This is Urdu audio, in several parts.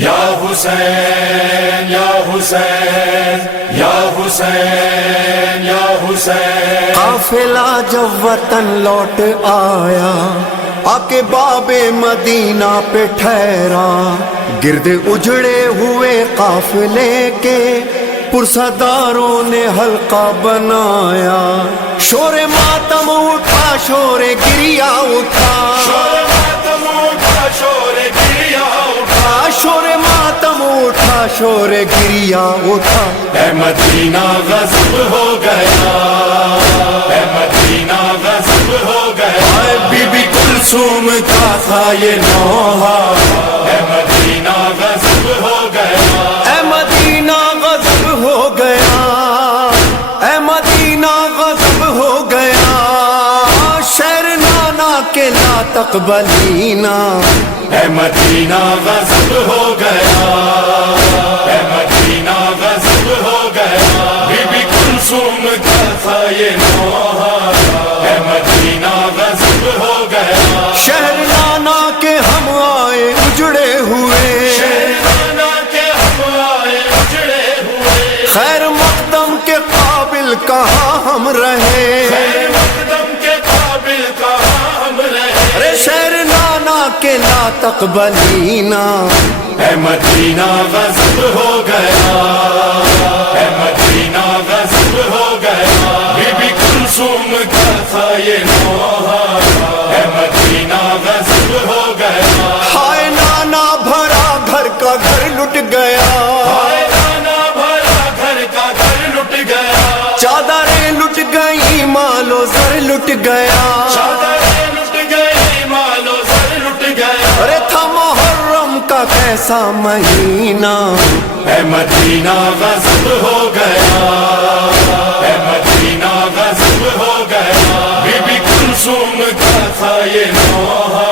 یا حسین یا حسین یا حسین یا حسین۔ قافلہ جب وطن لوٹ آیا آکے باب مدینہ پہ ٹھہرا، گرد اجڑے ہوئے قافلے کے پرسداروں نے حلقہ بنایا، شور ماتم اٹھا شور گریا اٹھا، شور ماتم اٹھا شور گریا اٹھا، شور ماتم اٹھا شور گریا اٹھا، اے مدینہ غصب ہو گیا، اے مدینہ غصب ہو گیا، اے بی بی کلثوم کا تھا یہ نوحہ، اے مدینہ غصب ہو گیا، اے مدینہ غضب ہو گیا، اے مدینہ غضب ہو گیا، شہر نانا کے لا تقبلینا، اے مدینہ غصب ہو گیا، اے مدینہ غصب ہو گیا، بی بی کلثوم کا تھا یہ نوحہ، اے مدینہ غصب ہو گیا، شہر نانا کے ہم آئے اجڑے ہوئے، شہرانہ کے ہم آئے اجڑے ہوئے، خیر مقدم کے قابل کہاں ہم رہے، خیر مقدم کے قابل کہاں ہم رہے، ارے شہر نانا کے لا تقبلینا، اے مدینہ غصب ہو گیا، اے مدینہ غصب ہو گیا، بی بی کلثوم کا تھا یہ نوحہ، اے مدینہ غصب ہو گیا، ہائے نانا بھرا گھر کا گھر لٹ گیا، ہائے نانا بھرا گھر کا گھر لٹ گیا، چادریں لٹ گئی مال و زر لٹ گیا، چادریں لٹ گئی مال و زر لٹ گیا، ارے تھا محرم کا کیسا مہینہ، اے مدینہ غصب ہو گیا، اے مدینہ غصب ہو گیا، بی بی کلثوم کا تھا یہ نوحہ،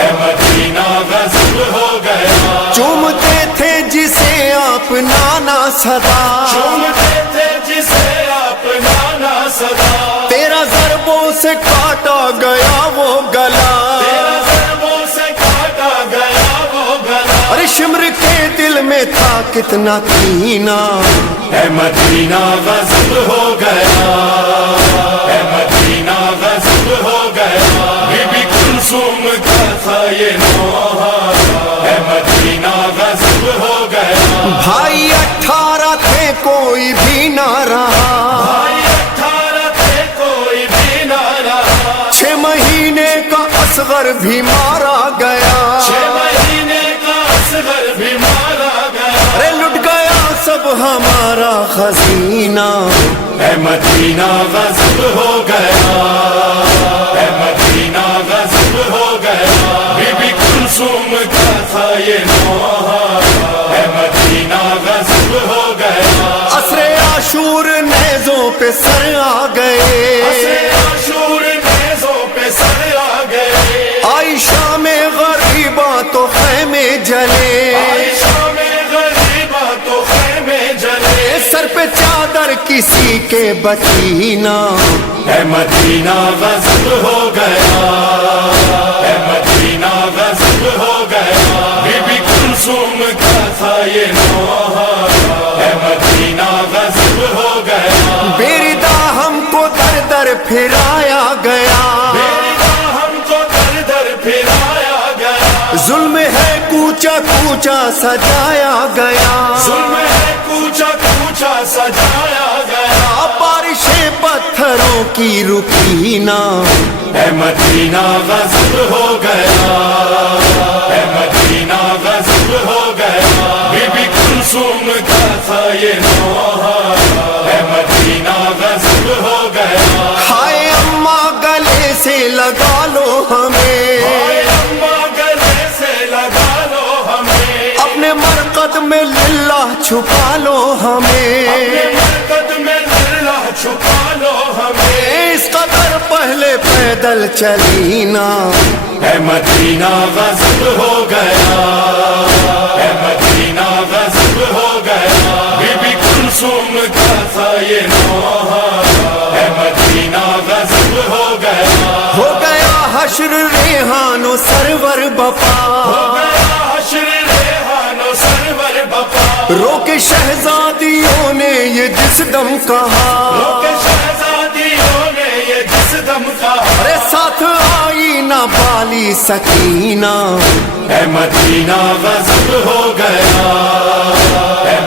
اے مدینہ غصب ہو گیا، چومتے تھے جسے آپ نانا صدا، چومتے تھے جسے آپ نانا صدا، تیرا ضربوں سے کاٹا گیا وہ گلا، تیرا ضربوں سے کاٹا گیا وہ گلا، ارے شمر کے دل میں تھا کتنا کینہ، اے مدینہ غصب ہو گیا، اے مدینہ غصب ہو گیا، بی بی کلثوم کا تھا یہ نوحہ، اے مدینہ غصب ہو گیا، بھائی 18 تھے کوئی بھی نہ رہا، بھائی 18 تھے کوئی بھی نہ رہا، 6 مہینے کا اصغر بھی مارا گیا، 6 مہینے کا اصغر بھی مارا گیا، ارے لٹ گیا سب ہمارا خزینہ، اے مدینہ غصب ہو گیا، اے مدینہ غصب ہو گیا، بی بی کلثوم کا تھا یہ نوحہ، اے مدینہ غصب ہو گیا، عصر عاشور نیزوں پہ سر آ گئے، عاشور نیزوں پہ سر آ گئے، عائشہ میں غریباں تو خیمے جلے، عائشہ میں غریباں تو خیمے جلے، سر پہ چادر کسی کے بچی نہ، اے مدینہ غصب ہو گیا، اے مدینہ غصب ہو گیا، بی بی کلثوم کا تھا یہ نوحہ، اے مدینہ غصب ہو گیا، بیردہ ہم کو در در پھرایا گیا، ہم کو در در پھرایا گیا، ظلم ہے کوچا کوچا سجایا گیا، ظلم ہے کوچا کوچا سجایا گیا، بارشیں پتھروں کی رکی نہ، اے مدینہ غصب ہو گیا، اے مدینہ غصب ہو گیا، بی بی کلثوم کا تھا یہ نوحہ، اے مدینہ غصب ہو گیا، ہائے اماں گلے سے لگا لو ہمیں، اے اماں گلے سے لگا لو ہمیں، اپنے مرقد میں للہ چھپا لو ہمیں، اپنے مرقد میں للہ چھپا لو ہمیں، اس قدر پہلے پیدل چلی نا، اے مدینہ غصب ہو گیا، اے مدینہ غصب ہو گیا، بی بی کلثوم کا تھا یہ نوحہ، اے مدینہ غصب ہو گیا، ہو گیا حشر ریحان و سرور بپا، ہو گیا حشر ریحان و دم کہا کہ شہزادیوں نے یہ جس دم کہا ارے ساتھ آئی نہ بالی سکینہ اے مدینہ غضب ہو گیا، اے